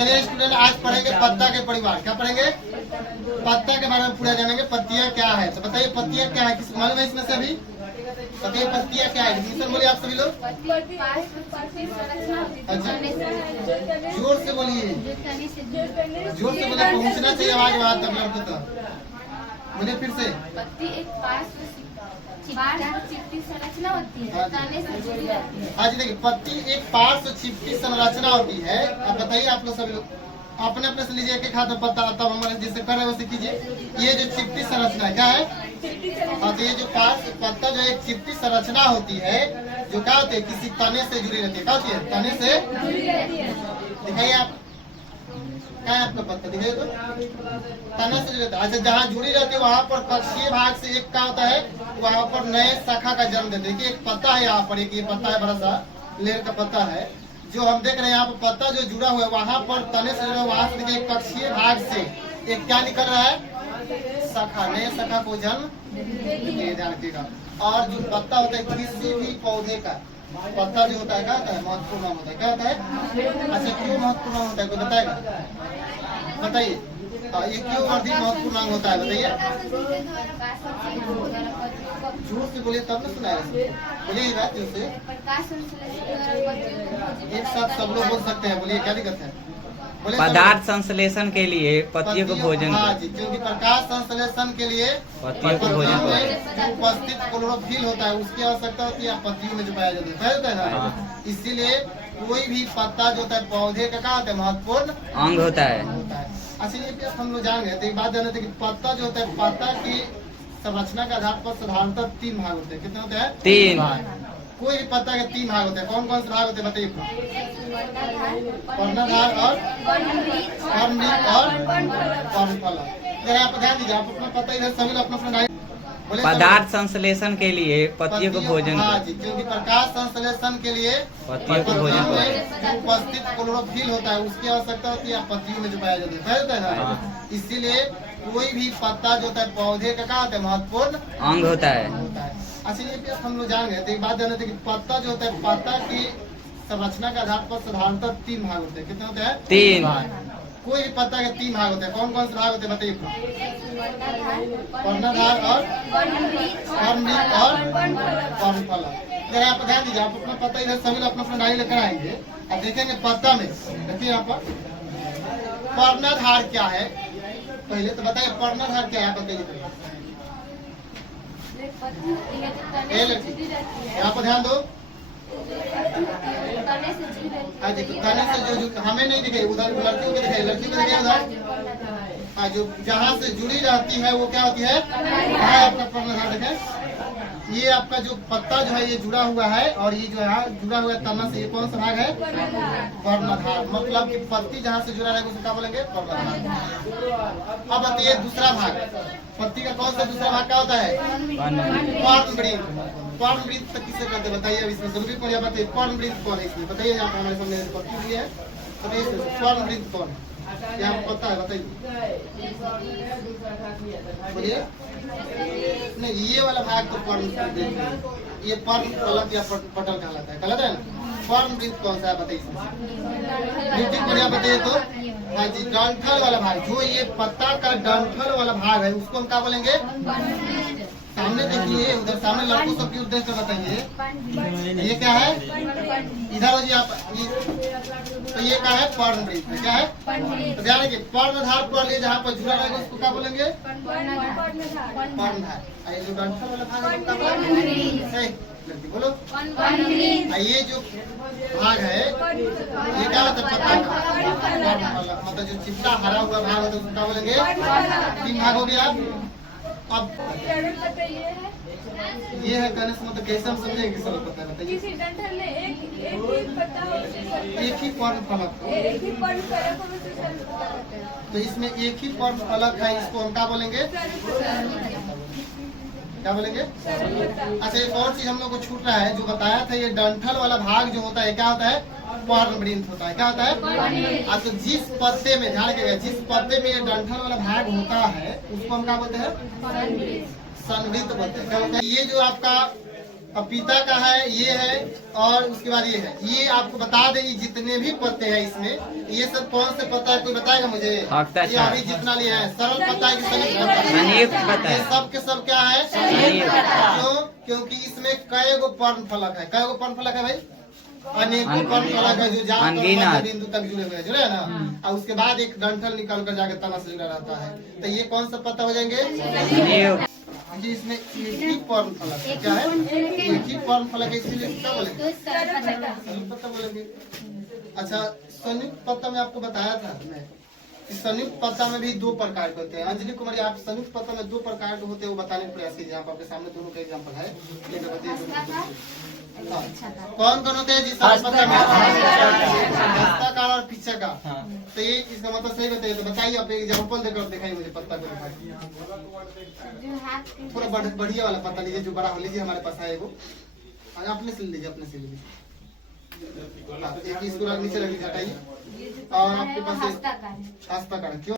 चलिए स्टूडेंट, आज पढ़ेंगे पत्ता के परिवार। क्या पढ़ेंगे? पत्ता के बारे में पूरा जानेंगे। पत्तियां क्या है, तो बताइए पत्तियां क्या है, किसी मालूम है इसमें से अभी? बताइए पत्तियां क्या है, डिफिनेशन बोलिए आप सभी लोग। अच्छा, जोर से बोलिए, जोर से बोलिए, पहुंचना चाहिए आवाज वहां तक लड़कों तक। बोलिए फिर से। पत्ती एक चिपटी संरचना होती है, तने से जुड़ी रहती है। हाँ जी, देखिए पत्ती एक पार्श्व चिपटी संरचना होती है। अब बताइए आप लोग सभी लोग अपने अपने से लीजिए, एक हाथ में पत्ता, तब हमारे जिससे कर रहे हैं वैसे कीजिए। ये जो चिपटी संरचना है क्या है? हाँ, तो ये जो पार्श्व पत्ता जो एक चिपटी संरचना होती है, जो क्या होती है, किसी तने से जुड़ी रहती है। क्या होती है? तने से जुड़ी रहती है। दिखाइए आप, क्या है आपका पत्ता, दिखाइए तो। तना से जुड़ी रहती है। अच्छा, जहाँ जुड़ी रहती है वहाँ पर कक्षीय भाग से एक क्या होता है, वहाँ पर नए शाखा का जन्म देते हैं। देखिए एक पत्ता है यहाँ पर, एक ये पत्ता है, बड़ा सा लेर का पत्ता है जो हम देख रहे हैं यहाँ पर। पत्ता जो जुड़ा हुआ है वहाँ पर तने से जुड़ा, वहाँ से देखिए कक्षीय भाग से एक क्या निकल रहा है, शाखा, नए शाखा को जन्म ध्यान रखिएगा। और जो पत्ता होता है किसी भी पौधे का, पत्ता जो होता है क्या होता है, महत्वपूर्ण होता है। क्या होता है? अच्छा, क्यों महत्वपूर्ण होता है, कोई बताएगा? बताइए ये क्यों अधिक महत्वपूर्ण होता है, बताइए। जोर से बोलिए तब न सुनाया, बोलिए बात जोर से। एक साथ सब लोग बोल सकते हैं, बोलिए क्या दिक्कत है? पदार्थ संश्लेषण के लिए पत्तियों को भोजन। हाँ जी, क्योंकि प्रकाश संश्लेषण के लिए पत्तियों को भोजन उपस्थित क्लोरोफिल होता है, उसकी आवश्यकता होती है पत्तियों में जो पाया जाता है ना। इसीलिए कोई भी पत्ता जो होता है पौधे का क्या होता है, महत्वपूर्ण अंग होता है। अच्छा, ये भी हम लोग जान गए। तो एक बात जान रहे थे कि पत्ता जो होता है, पत्ता की संरचना के आधार पर साधारणतः 3 भाग होते हैं। कितने होते हैं? 3। कोई भी पत्ता के 3 भाग होते हैं। कौन कौन से भाग होते हैं बताइए? पर्णधार और पर्णवृत्त और पर्णफलक। जरा आप ध्यान दीजिए, आप अपना पत्ता इधर सभी लोग अपना पदार्थ संश्लेषण के लिए पत्तियों को भोजन। हाँ जी, क्योंकि प्रकाश संश्लेषण के लिए पत्तियों को भोजन उपस्थित क्लोरोफिल होता है, उसकी आवश्यकता होती है पत्तियों में जो पाया जाता है ना। इसीलिए कोई भी पत्ता जो होता है पौधे का क्या होता है, महत्वपूर्ण अंग होता है। अच्छा, ये भी हम लोग जान गए। तो एक बात जान रहे थे कि पत्ता जो होता है, पत्ता की संरचना के आधार पर साधारणतः 3 भाग होते हैं। कितने होते हैं? 3। कोई भी पत्ता के 3 भाग होते हैं। कौन कौन से भाग होते हैं बताइए? पर्णधार और पर्णवृत्त और पर्णफलक। जरा आप ध्यान दीजिए, आप अपना पत्ता इधर सभी लोग अपना डायरी लेकर आएंगे। अब देखेंगे पत्ता में, देखिए यहाँ पर पर्णधार क्या है। पहले तो बताइए पर्णधार क्या है, बताइए। यहाँ पर ध्यान दो। हाँ जी, तो तने से जो हमें नहीं दिखाई, उधर लड़कियों को दिखाई, लड़कियों को दिखाई उधर। हाँ, जो जहाँ से जुड़ी रहती है वो क्या होती है, आपका पर्णधार। देखें ये आपका जो पत्ता जो है ये जुड़ा हुआ है, और ये जो है जुड़ा हुआ है तना से, ये कौन सा भाग है? पर्णधार। मतलब कि पत्ती जहाँ से जुड़ा रहेगा उसे क्या बोलेंगे? पर्णधार। अब बताइए दूसरा भाग, पत्ती का कौन सा दूसरा भाग क्या होता है? पर्णवृत्त। पर्णवृत्त किसे कहते हैं बताइए? अब इसमें जरूरी कौन है, बताइए पर्णवृत्त कौन है इसमें, बताइए। यहाँ हमारे सामने पत्ती हुई है, पर्णवृत्त कौन है? यहाँ पता है, बताइए। बोलिए। नहीं, ये वाला भाग तो पर्णवृत्त, ये पर्णफलक या पटल कहलाता है, गलत है ना। पर्णवृत्त कौन सा है बताइए? बताइए तो। हाँ जी, डंठल वाला भाग, जो ये पत्ता का डंठल वाला भाग है उसको हम क्या बोलेंगे? सामने देखिए, उधर सामने लड़कों सबके उद्देश्य से बताइए ये क्या है? इधर हो जी आप, तो ये क्या है? पर्णवृत्त। क्या है? तो ध्यान रखिए, पर्णधार पर जहाँ पर जुड़ा रहेगा उसको क्या बोलेंगे? पर्णधार। ये जो डंठल वाला भाग है बोलो, ये जो भाग है ये क्या होता है? पत्ता का मतलब जो चिपटा हरा हुआ भाग होता है उसको क्या बोलेंगे? 3 भाग हो गया। अब ये है कहने से मतलब कैसे हम समझेंगे, किसी को पता है बताइए? किसी डंठल में एक ही पत्ता होता है, एक ही पर्णफलक, एक ही पर्णफलक होता है। तो इसमें एक ही पर्णफलक है, इसको हम क्या बोलेंगे? क्या बोलेंगे? अच्छा, एक और चीज हम लोग को छूट रहा है, जो बताया था ये डंठल वाला भाग जो होता है क्या होता है? पर्णवृत्त होता है। क्या होता है? अच्छा, जिस पत्ते में ध्यान रखिएगा, जिस पत्ते में ये डंठल वाला भाग होता है उसको हम क्या बोलते हैं? संवृत्त बोलते हैं। क्या होता है? ये जो आपका पपीता का है, ये है, और उसके बाद ये है। ये आपको बता दें, ये जितने भी पत्ते हैं इसमें, ये सब कौन से पत्ता है, कोई बताएगा मुझे? हफ्ता ये अभी जितना लिया है सरल पत्ता है कि संयुक्त पत्ता है? संयुक्त पत्ता है। ये सब के सब क्या है? संयुक्त पत्ता। क्यों? क्योंकि इसमें कई गो पर्ण फलक है। कई गो पर्ण फलक है भाई? अनेकों पर्ण फलक है जो जहाँ तक अनगिनत बिंदु तक जुड़े हुए हैं, जुड़े है ना। और उसके बाद एक डंठल निकल कर जाके तना से जुड़ा रहता है। तो ये कौन सा पत्ता हो जाएंगे? संयुक्त। जी, इसमें एक ही पर्ण फलक है। क्या है? एक ही पर्ण फलक है, इसीलिए क्या बोलेंगे? संयुक्त पत्ता बोलेंगे। अच्छा, संयुक्त पत्ता में आपको बताया था मैं, इस संयुक्त पत्ता में भी दो प्रकार के होते हैं। अंजलि कुमारी, आप संयुक्त पत्ता में दो प्रकार के होते हैं वो बताने का प्रयास कीजिए। यहाँ पर आपके सामने दोनों का एग्जाम्पल है, ये बताइए। हाँ। कौन कौन होते हैं जिस पत्ता में? हस्ताकार और पिच्छाकार। तो ये इसका मतलब सही बताइए। तो बताइए, आप एग्जाम्पल देकर दिखाइए मुझे पत्ता को दिखाइए। थोड़ा बढ़िया वाला पत्ता लीजिए, जो बड़ा हो लीजिए, हमारे पास है वो। अपने से लीजिए, अपने से लीजिए। एक इसको नीचे रख लीजिए, हटाइए। और आपके पास हस्ताकार, क्यों?